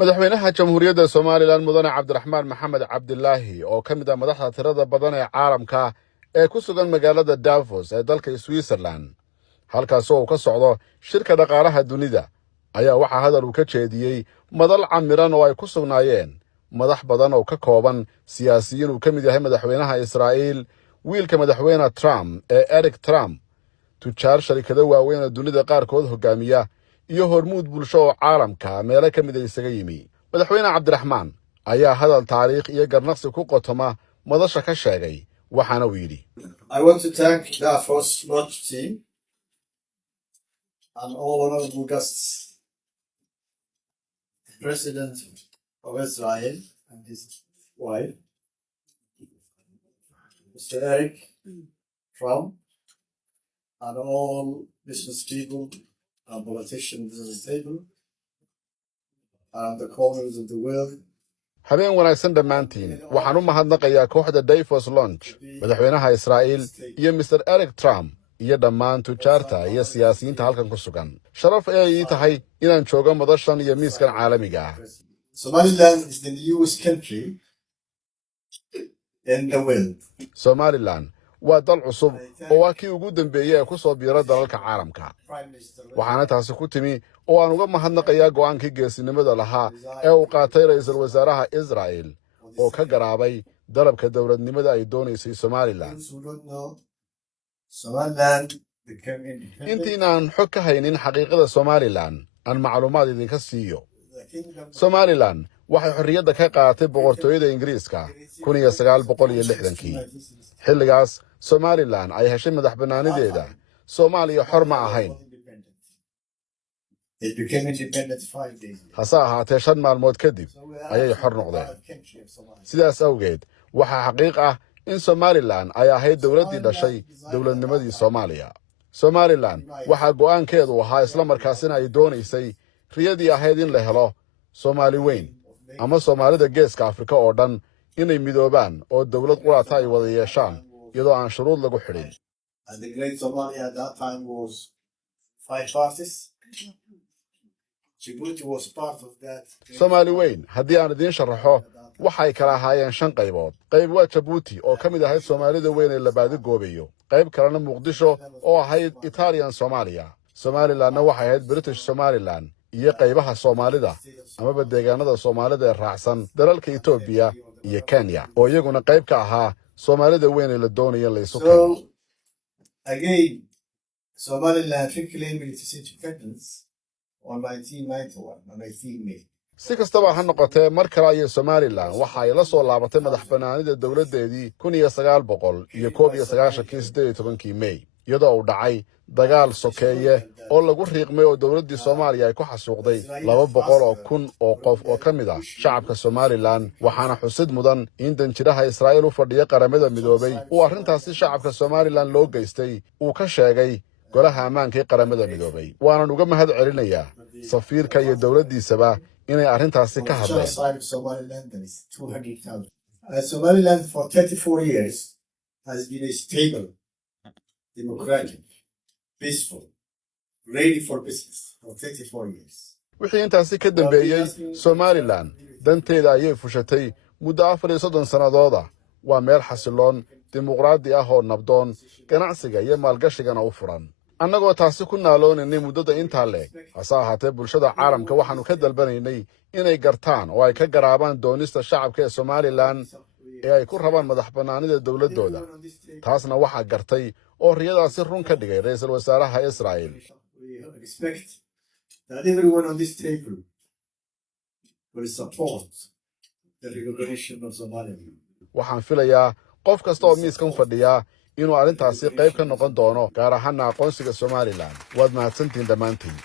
madaxweynaha jamhuuriyadda Soomaaliland mudane Cabdiraxmaan Maxamed Cabdilaahi oo ka mid ah madaxda tirada badan ee caalamka ee ku sugan magaalada Davos ee dalka Switzerland halkaas oo ka socdo shirka dhaqaalaha dunida ayaa waxa hadal uu ka jeediyay madal camiran oo ay ku sugnaayeen madax badan oo ka kooban siyaasiyiin uu ka mid yahay madaxweynaha Israa'iil wiilka madaxweyne Trump ee Eric Trump tujaar sharikado waaweyn oo dunida qaarkood hogaamiya iyo hormuud bulsho oo caalamka meelo ka mid ah isaga yimi madaxweyne Cabdiraxmaan ayaa hadal taariikh iyo garnaqsi ku qotoma madasha ka sheegay waxaana uu yiri I want to thank the Davos launch team and all honorable guests, the President of Israel and his wife, Mr. Eric Trump, and all business people and politicians at the table and the corners of the world. habeen wanaagsan dhammaantiin waxaan u mahadnaqayaa kooxda Davos Launch madaxweynaha Israa'iil iyo Mr. Eric Trump iyo dhammaan tujaarta iyo siyaasiyiinta halkan ku sugan sharaf ay tahay inaan joogo madashan iyo miiskan caalamiga ah Somaliland is the newest country in the world. Somaliland waa dal cusub oo waa kii ugu dambeeyay ee ku soo biiray dalalka caalamka waxaana taasi ku timi oo aan uga mahadnaqayaa go'aankii geesinimada lahaa ee uu qaatay ra'iisul wasaaraha Israa'iil oo ka garaabay dalabka dawladnimada ay doonaysay Somaliland intiinaan xog ka haynin xaqiiqada Somaliland aan macluumaad idinka siiyo Somaliland waxay xorriyadda ka qaadatay boqortooyada Ingiriiska 1960kii xilligaas Somaliland ay heshay madaxbannaanideeda Soomaaliya xor ma ahayn hase ahaatee 5 maalmood kadib ayay xor noqdeen sidaas awgeed waxaa xaqiiq ah in Somaliland ay ahayd dawladdii dhashay dawladnimadii Soomaaliya Somaliland waxaa go'aankeedu ahaa isla markaasina ay doonaysay riyadii ahayd in la helo Soomaali weyn ama Soomaalida Geeska Afrika oo dhan inay midoobaan oo dawlad quraata ay wada yeeshaan iyadoo aan shuruud lagu xidhin Soomaali weyn haddii aan idiin sharaxo waxay kala ahaayeen 5 qaybood qayb waa Djibouti oo ka mid ahayd Soomaalida weyn ee la baadi goobayo qayb kalena Muqdisho oo ahayd Italian Soomaaliya Somalilandna waxay ahayd British Somaliland iyo qaybaha Soomaalida ama deegaanada Soomaalida ee raacsan dalalka Itoobiya iyo Kenya oo iyaguna qayb ka ahaa Soomaalida weyn ee la doonayay la isu keeno again Somaliland reclaimed its independence on 1991 May. si kastaba ha noqotee mar kale ayay Somaliland waxa ay la soo laabatay madaxbannaanida dawladdeedii 1991kii May iyadoo uu dhacay dagaal sokeeye oo lagu riiqmay oo dawladdii Soomaaliya ay ku xasuuqday 200,000 oo qof oo ka mid ah shacabka Somaliland waxaana xusid mudan in danjiraha Israa'iil u fadhiya qaramada midoobay uu arrintaasi shacabka Somaliland loo geystay uu ka sheegay golaha ammaanka ee qaramada midoobay waanan uga mahad celinayaa safiirka iyo dawladdiisaba inay arrintaasi ka hadleen Somaliland for 34 years has been a stable, democratic, peaceful, ready for business for 34 years. wixii intaasi ka dambeeyay Somaliland danteeda ayay fushatay muddo 34 sanadooda waa meel xasiloon dimuqraadi ah oo nabdoon ganacsiga iyo maalgashigana u furan annagoo taasi ku naaloonay muddada intaa leeg hase ahaatee bulshada caalamka waxaanu ka dalbanaynay inay gartaan oo ay ka garaabaan doonista shacabka ee Somaliland ee ay ku rabaan madaxbannaanida dawladooda taasna waxaa gartay oo riyadaasi run ka dhigay ra'iisul wasaaraha Israa'iil that everyone on this table will support the recognition of Somaliland. waxaan filayaa qof kasta oo miiskan fadhiya inuu arrintaasi qayb ka noqon doono gaar ahaan aqoonsiga Somaliland waad mahadsantiin dhammaantiin